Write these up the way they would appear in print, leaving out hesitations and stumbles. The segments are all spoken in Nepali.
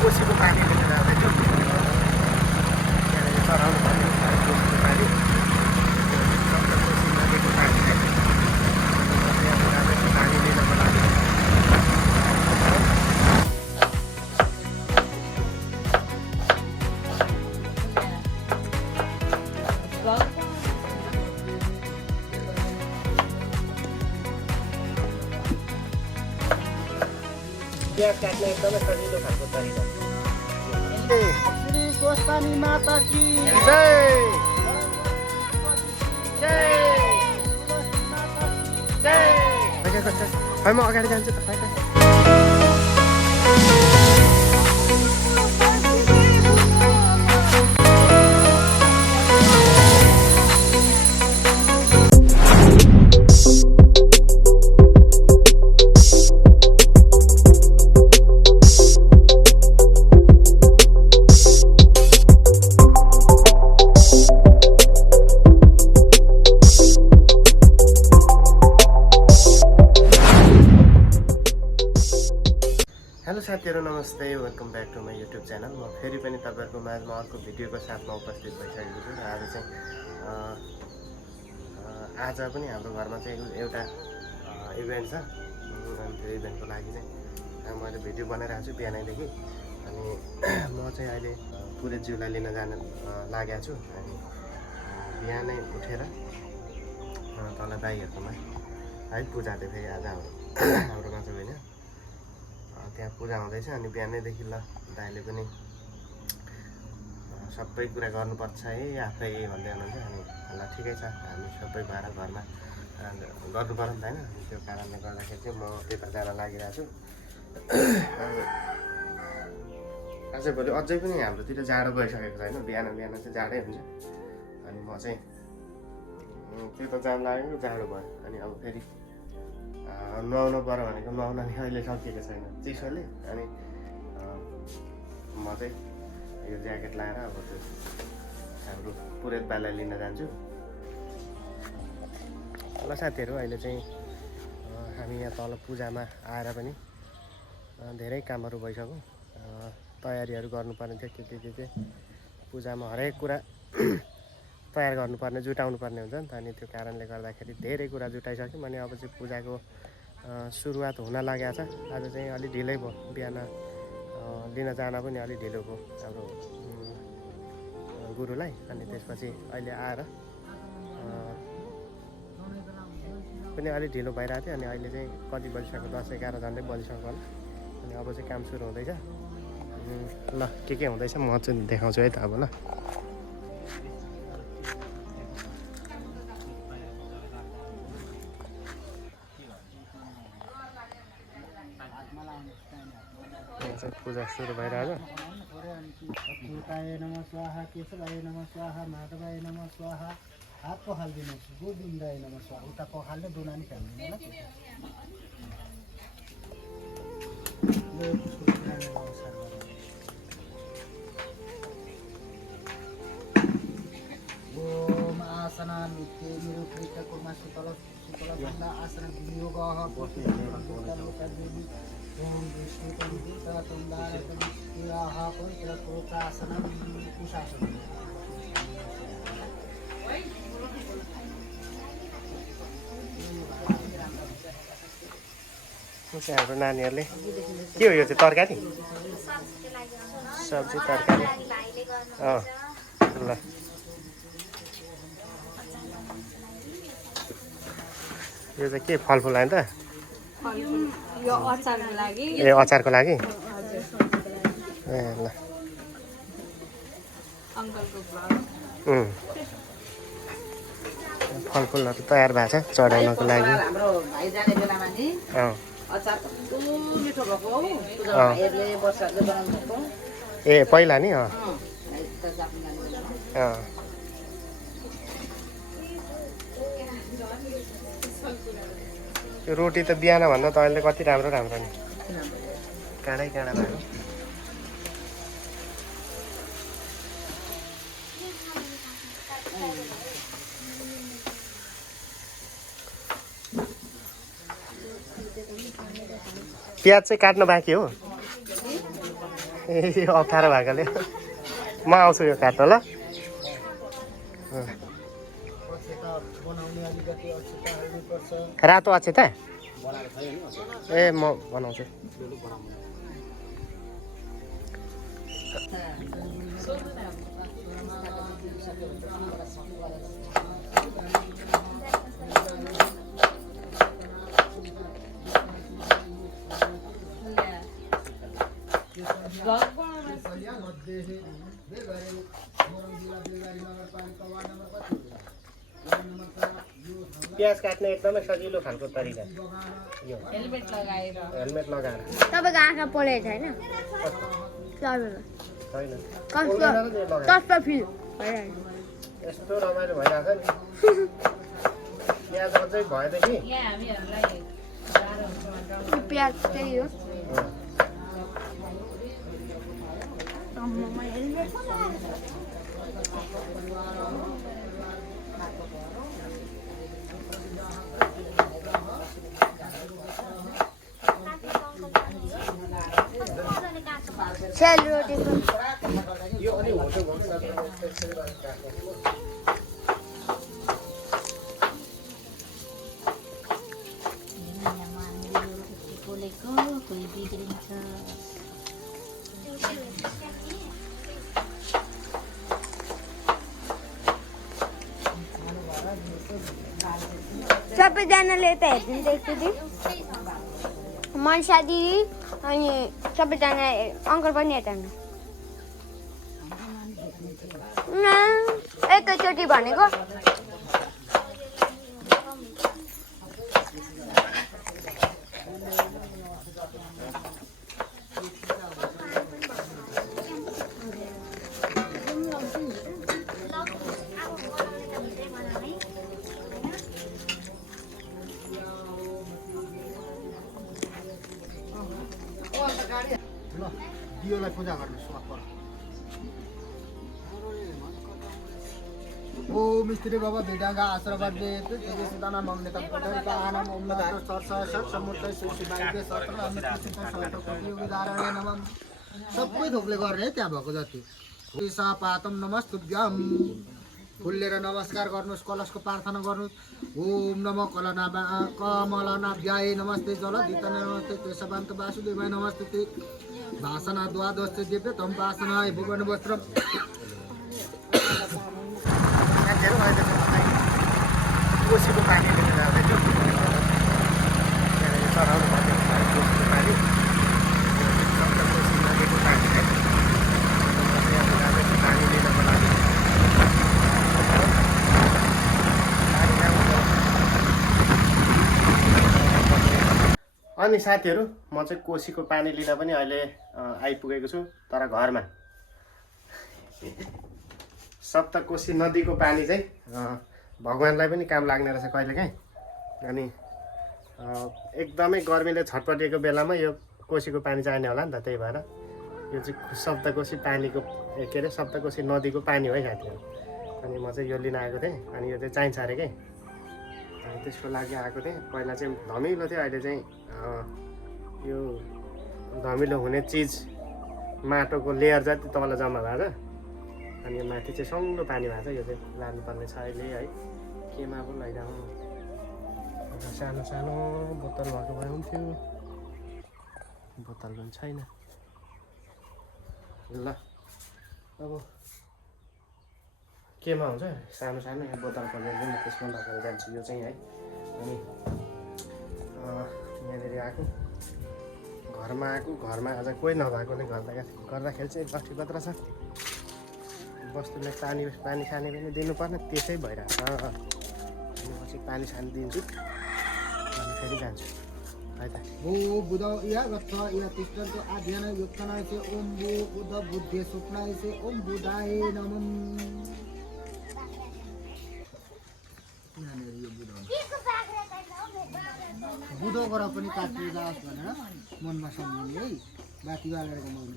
कोसीको पानी लिएर जाँदैछु त्यहाँनिर चढाउनु पर्ने कोसीको पानी कोसी नदीको पानी जाँदैछु पानी लिनको लागि प्याज काट्ने एकदमै सजिलो खालको तरिका श्री गोस्वामी माता की जय जय जय खै म अगाडि जान्छु त खै हेलो साथीहरू नमस्ते welcome back to my YouTube channel म फेरि पनि तपाईँहरूको माझमा अर्को भिडियोको साथमा उपस्थित भइसकेको छु र आज पनि हाम्रो घरमा चाहिँ एउटा इभेन्ट छ अनि त्यो इभेन्टको लागि चाहिँ मैले भिडियो बनाइरहेको छु बिहानैदेखि अनि म चाहिँ अहिले पुरेतज्यूलाई लिन जान लागेको छु अनि बिहानै उठेर तल दाइहरूकोमा है पूजा थियो फेरि आज हाम्रोमा चाहिँ होइन त्यहाँ पूजा हुँदैछ अनि बिहानैदेखि ल दाइले पनि सबै कुरा गर्नुपर्छ है आफै भन्दै हुनुहुन्छ अनि ल ठिकै छ हामी सबै भएर घरमा गर्नु पर्यो नि त होइन त्यो कारणले गर्दाखेरि चाहिँ म त्यता जान लागिरहेको छु आजभोलि अझै पनि हाम्रोतिर जाडो गइसकेको छैन बिहान बिहान चाहिँ जाडै हुन्छ अनि म चाहिँ त्यता जान लागेको जाडो भयो अनि अब फेरि नुहाउनु पर्यो भनेको नुहाउन नि अहिले सकिएको छैन चिसोले अनि म चाहिँ यो ज्याकेट लाएर अब त्यो हाम्रो पुरेत बालाई लिन जान्छु ल साथीहरू अहिले चाहिँ हामी यहाँ तल पूजामा आएर पनि धेरै कामहरू भइसक्यो तयारीहरू गर्नुपर्ने थियो के पूजामा हरेक कुरा तयार गर्नुपर्ने जुटाउनु पर्ने हुन्छ नि त अनि त्यो कारणले गर्दाखेरि धेरै कुरा जुटाइसक्यौँ अनि अब चाहिँ पूजाको सुरुवात हुन लागेको छ आज चाहिँ अलिक ढिलै भयो बिहान लिन जान पनि अलिक ढिलो भयो हाम्रो गुरुलाई अनि त्यसपछि अहिले आएर पनि अलिक ढिलो भइरहेको थियो अनि अहिले चाहिँ कति बजिसक्यो 10-11 झन्डै बजिसक्यो होला अनि अब चाहिँ काम सुरु हुँदैछ ल के हुँदैछ म चाहिँ देखाउँछु है त अब ल पूजा सुरु भइरहेको अच्युताय नमः स्वाहा केशवाय नमः स्वाहा माधवाय नमः स्वाहा हात पखालिदिनुहोस् गोविन्दाय नमः स्वाहा उता पखाल्ने दुनानी फ्याल्दैन ओम आसना नित्य निरुपृत कुर्मा शीतल शीतल आसन वियोगः ओम विष्णु पंडिता तुंदारतम स्थिराः पवित्र प्रोत्रासनम कुशासनम हाम्रो नानीहरूले के हो यो चाहिँ तरकारी सब्जी तरकारी ल यो चाहिँ के फलफुल आयो त यो अचारको लागि ए अचारको लागि ए ल अंकलको फलफुलहरू तयार भएको छ चढाउनको लागि हाम्रो भाइ जाने बेलामा नि अचार कस्तो मिठो भएको हौ भाइहरूले वर्षहरूले बनाउनु भएको ए पहिला नि त्यो रोटी त बिहान भन्दा त अहिले कति राम्रो राम्रो नि काँडै काँडा भयो प्याज चाहिँ काट्न बाँकी हो ए अप्ठ्यारो भएकोले म आउँछु यो काट्न ल। अक्षता बनाउने अलिकति अक्षता हाल्नुपर्छ। रातो अक्षता ए म बनाउँछु। प्याज काट्ने एकदमै सजिलो खालको तरिका यो हेलमेट लगाएर हेलमेट लगाएर। तपाईँको आँखा पलेको छैन छैन कस्तो फिल भइरहेको यस्तो रमाइलो भइरहेको नि। प्याज अझै भएदेखि यहाँ हामीहरूलाई गाह्रो हुन्छ भनेर प्याज त्यही हो। सेलरोटी यो अलि होटो भयो पोलेको कोही बिग्रिन्छ। सबैजनाले त हेरिदिन्छ एकचोटि मनसा दिदी अनि सबैजना अङ्कल पनि हेर्नु एकैचोटि भनेको। ल दियोलाई पूजा गर्नुहोस् वापर। ओ मिस्त्री बाबा भेडाङ्गा आशीर्वाद दे तेरे सुदाना मम्ने तक पुत्र का आनम उम्मत सरसा सब समुद्र सुशी बाइके सत्र अनि कृष्ण सहित कोटी उदाहरण नमः सबै थोकले गर्ने है त्यहाँ भएको जति। ईसा पातम नमस्तुभ्यम फुल्लेर नमस्कार गर्नुहोस् कलशको प्रार्थना गर्नुहोस्। ओम नमः कमलनाभ्याय नमस्ते जलदितन नमस्ते केशवान्त वासुदेवाय नमस्ते भाषणा द्वादश दिव्य तम वासनाय भुवन वस्त्र कोसीको पानीले गर्दाखेरि चढाउनु पर्ने कोसीको पानी नदीको पानी है पानी लिनको लागि अनि साथीहरू म चाहिँ कोसीको पानी लिन पनि अहिले आइपुगेको छु तर घरमा। सप्तकोशी नदीको पानी चाहिँ भगवान्लाई पनि काम लाग्ने रहेछ कहिलेकाहीँ। अनि एकदमै गर्मीले छटपटिएको बेलामा यो कोसीको पानी चाहिने होला नि त, त्यही भएर यो चाहिँ सप्तकोशी पानीको के अरे सप्तकोशी नदीको पानी हो है साथीहरू। अनि म चाहिँ यो लिन आएको थिएँ अनि यो चाहिँ चाहिन्छ अरे के अनि त्यसको लागि आएको थिएँ। पहिला चाहिँ धमिलो थियो अहिले चाहिँ यो धमिलो हुने चिज माटोको लेयर जति तल जम्मा भएको छ अनि यो माथि चाहिँ सङ्लो पानी भएको छ। यो चाहिँ लानुपर्ने छ अहिले है केमा पो लैजाउँ। सानो सानो बोतल भएको भए हुन्थ्यो बोतल पनि छैन। ल अब केमा हुन्छ सानो सानो यहाँ बोतल खोलेर चाहिँ म त्यसमा लगेर जान्छु यो चाहिँ है। अनि यहाँनिर आएको घरमा आएको घरमा आज कोही नभएकोले गर्दाखेरि चाहिँ लट्ठी पत्र छ वस्तुले पानी खाने पनि दिनुपर्ने त्यसै भइरहेको छ। अनि म चाहिँ पानी खान दिन्छु अनि फेरि जान्छु है त। ओ बुध या गच्छ या तिष्ठन्तो आध्यान युक्तनायसे ओम भू बुध बुद्धे स्वप्नायसे ओम बुधाय नमः। बुधोबाट पनि काट्नु जाओस् भनेर मनमा सम्झिने है बाती बालेर घुमाउने।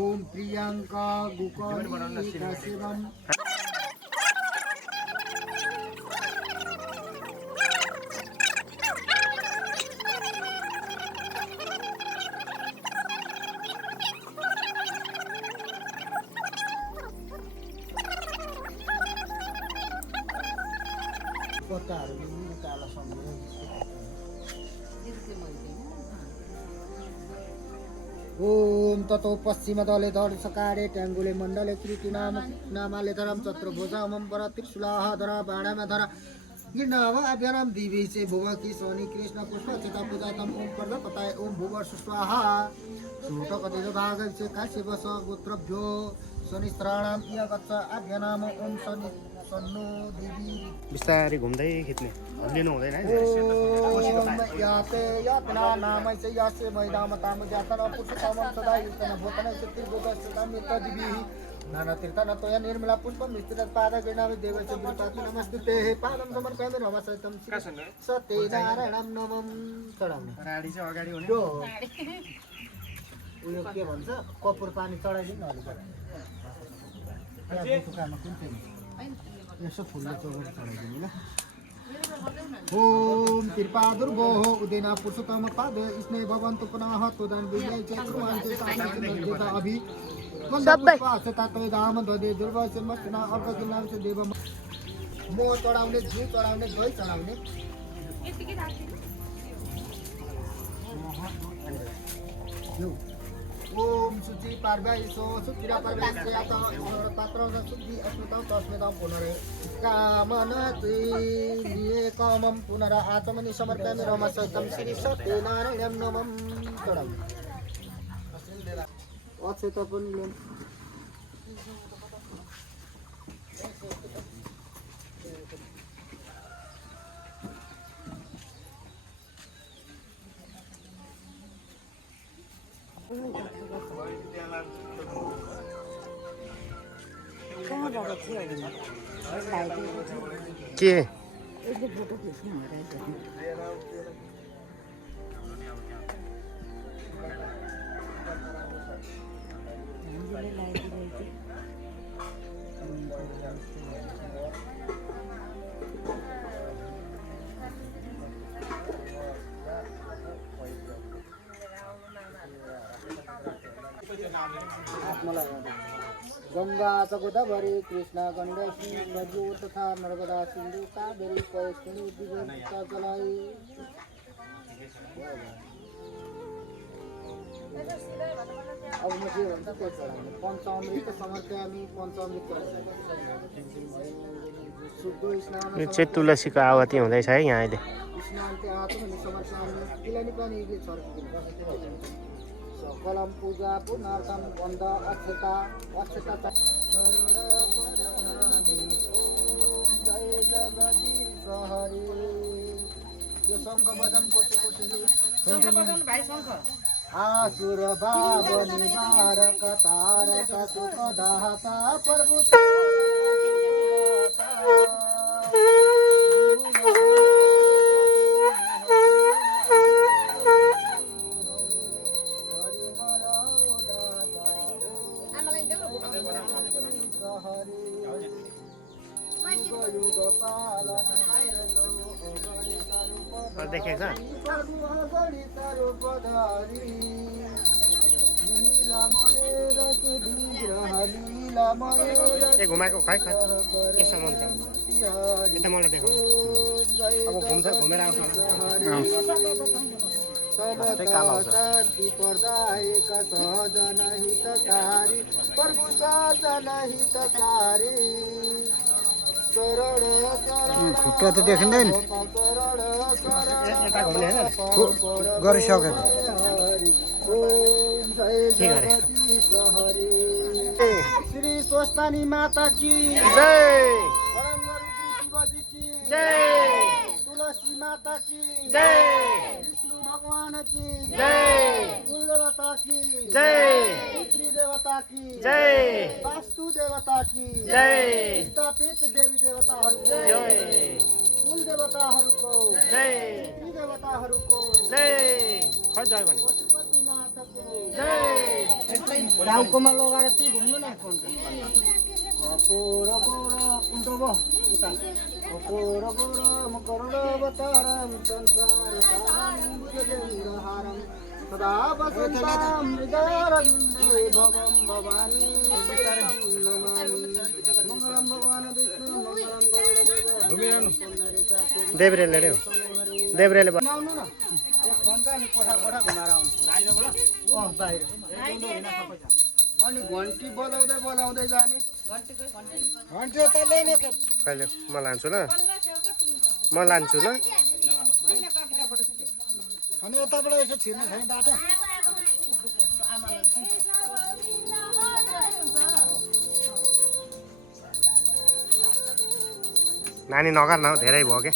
ओम प्रियङ्का गुकम पत्ताहरू कालो सम्झेर ओम ततो पश्चिमदले धडसकारे ट्याङ्गुले मण्डले कृति नामाले धरम चत्रभुजामं वर त्रिशूलाः धर बाणामा धर गिण्डाव अभ्याराम दिवी चे भुवकी सोनी कृष्ण पुष्प चिता पूजातम ओम पर्दपताय ओम भुवर स्वाहा सूट कति भाग चे काशी बस गोत्रभ्यो शनिस्त्राणाम इय गच्छ अभ्यानाम ओम शनि सन्नो देवी बिस्तारै घुम्दै खिच्ने हल्लिनु हुँदैन है ओम याते यातना नामै च यासे मैदाम ताम जातन पुष्पम सदा युतन भूतन चित्तिर्गोद सदामित दिवी नाना तीर्थन तोय निर्मला पुष्पम मिस्त्र पाद गणामि देवस्य विपाति नमस्ते पादम समर्पयामि नमस्तेतम सत्यनारायणं नमः चढाउने राडी चाहिँ अगाडि हुने यो उयो के भन्छ कपुर पानी चढाइदिनु अलि दुकानमा कुन चाहिँ यसो फुलले चोरेर चढाइदिनु ल ओम त्रिपादुर्गो उदेना पुरुषोत्तम पाद स्नेह भगवन्तु पुनः तुदन विजय चक्रुवान्ते साधन अभि सबै तातवे दाम ददे दुर्वासन मस्ना अर्घ नाम से देव मो चढाउने घिउ चढाउने दही चढाउने ओम शुचि पार्वैसो सुचिरा पार्वैसे आत पात्र शुद्धि अस्मिता तस्मिता पुनरे कामनते लिए कामं पुनर आत्मनि समर्पयामि रमसहितं श्री सत्यनारायणं नमः चढाउने अक्षत पनि लिनु के गंगा चकोदावरी कृष्णा गंडकी नदी तथा नर्मदा सिंधु कावेरी पयस्विनी दिव्या जलाई अब म के भन्छ त्यो चढाउने पञ्चामृत समर्पयामि पञ्चामृत शुद्ध स्नान यो चाहिँ तुलसीको आवाती हुँदैछ है यहाँ अहिले स्नान के आत्मनि समर्पयामि तिलनि पनि छर्किदिनु सकलम पूजा पुनर्थम बन्द अक्षता जय जगदीश हरे यो शङ्ख बजन कोटी आसुर बाब निवारक तारक सुख दाता प्रभु देखेको छ घुमाएको खै के सामान छ यता मलाई देखाउ अब घुमेर आउँछ शान्ति प्रदायक सहजन हितकारी प्रभु सहजन हितकारी खुट्टा त देखिँदैन गरिसकेको श्री स्वस्तानी माता की जय शिवजी की जय तुलसी माता की जय विष्णु भगवान की जय कुल देवता की जय पितृ देवता की जय वास्तु देवता की जय स्थापित देवी देवताहरू जय कुल देवताहरूको जय पितृ देवताहरूको जय खै जय भने पशुपतिनाथको जय टाउकोमा लगाएर चाहिँ घुम्नु न कपोर गोर उल्टो भयो उता कपोर गोर मकरुण अवतारम संसार सारम भुजगेन्द्रहारम सदा वसन्तं हृदयारविन्दे भवं भवानी मङ्गलं भगवान् विष्णु मङ्गलं देब्रेले रे देब्रेले बनाउनु न एक घन्टा नि कोठा कोठा घुमाएर आउनु बाहिर अनि घन्टी बजाउँदै जाने घन्टी त ल्याउने कहिले म लान्छु ल म लान्छु ल अनि यताबाट यसो छिर्ने छैन बाटो नानी नगर न धेरै भयो के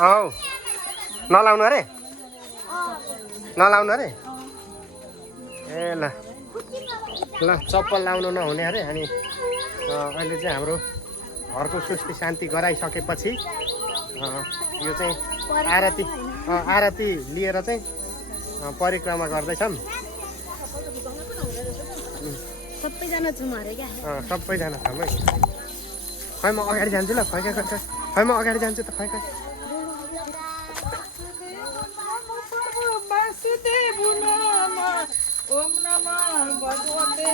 औ नलाउनु अरे नलाउनु अरे ए ल ल चप्पल लाउनु नहुने अरे अनि अहिले चाहिँ हाम्रो घरको सुस्ती शान्ति गराइसकेपछि यो चाहिँ आरती लिएर चाहिँ परिक्रमा गर्दैछौँ सबैजना छौँ अरे क्या सबैजना छौँ है खै म अगाडि जान्छु ल खै खै म अगाडि जान्छु त खै ओम नमः भगवते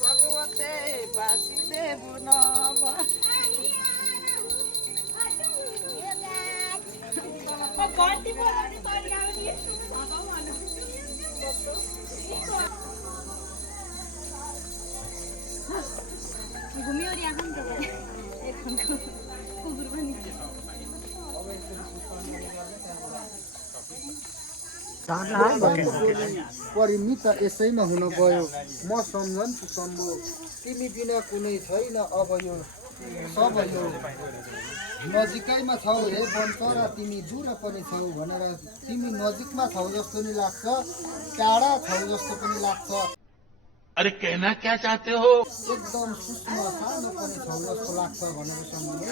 भगवते वासुदेव नमः घुम्यो रे आँखा नि त कुकुर पनि परिमित यसैमा हुन गयो म सम्झन्छु सम्भो तिमी बिना कुनै छैन अब यो सब यो नजिकैमा छौ हे बन्चरा तिमी दूर पनि छौ भनेर तिमी नजिकमा छौ जस्तो नि लाग्छ टाढा छौ जस्तो पनि लाग्छ अरे कहना क्या चाहते हो एकदम सूक्ष्म सानो पनि छौ जस्तो लाग्छ भनेर सम्झने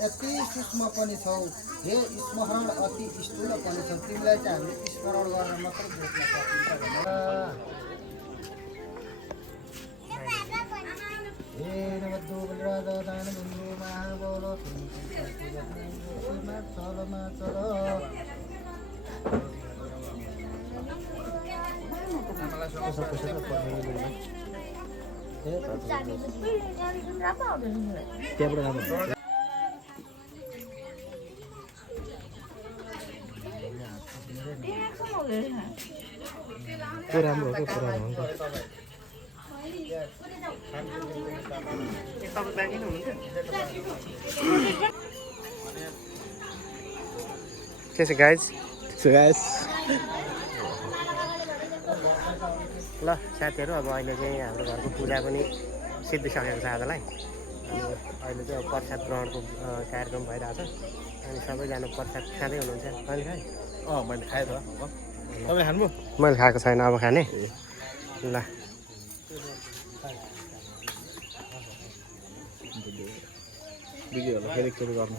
यति सूक्ष्म पनि छौ हे स्मरण अति स्थूल पनि छौ तिमीलाई चाहिँ हामीले स्मरण गरेर मात्र देख्न सकिन्छ भनेर हे नमद्दो बलराज दान बन्धु महाबल चलमा चल त्यो राम्रो हो कि पुरानो हो के छ गाइज ल साथीहरू अब अहिले चाहिँ हाम्रो घरको पूजा पनि सिद्धिसकेको छ आजलाई अनि अहिले चाहिँ अब प्रसाद ग्रहणको कार्यक्रम भइरहेछ अनि सबैजना प्रसाद खाँदै हुनुहुन्छ कहिले खाएँ मैले खाएँ त तपाईँ खानुभयो मैले खाएको छैन अब खाने ल भिडियोहरू फेरि एकचोटि गर्नु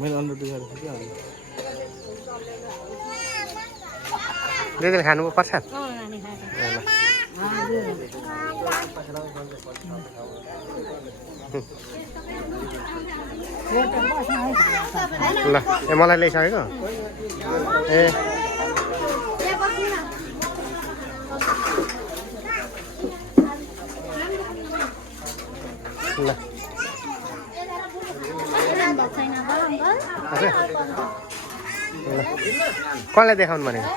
मैले अन्डर दुखेर थिएँ कि अघि दिदीले खानुभयो प्रसाद ल ए मलाई ल्याइसकेको ए ल ल कसलाई देखाउनु भनेको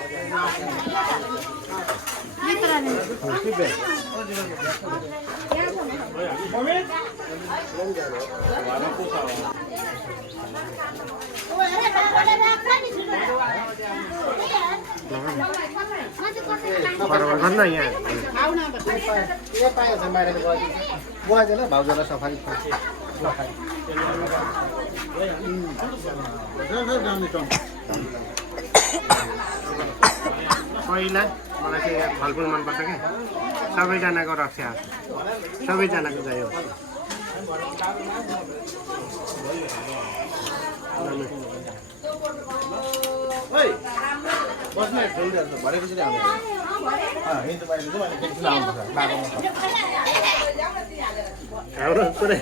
बराबर गर्न यहाँ पायो बाहिर बुवाजेलाई भाउजूलाई सफारी पहिला मलाई चाहिँ यहाँ फलफुल मनपर्छ क्या सबैजनाको रक्षा सबैजनाको चाहियो हाम्रो पुरै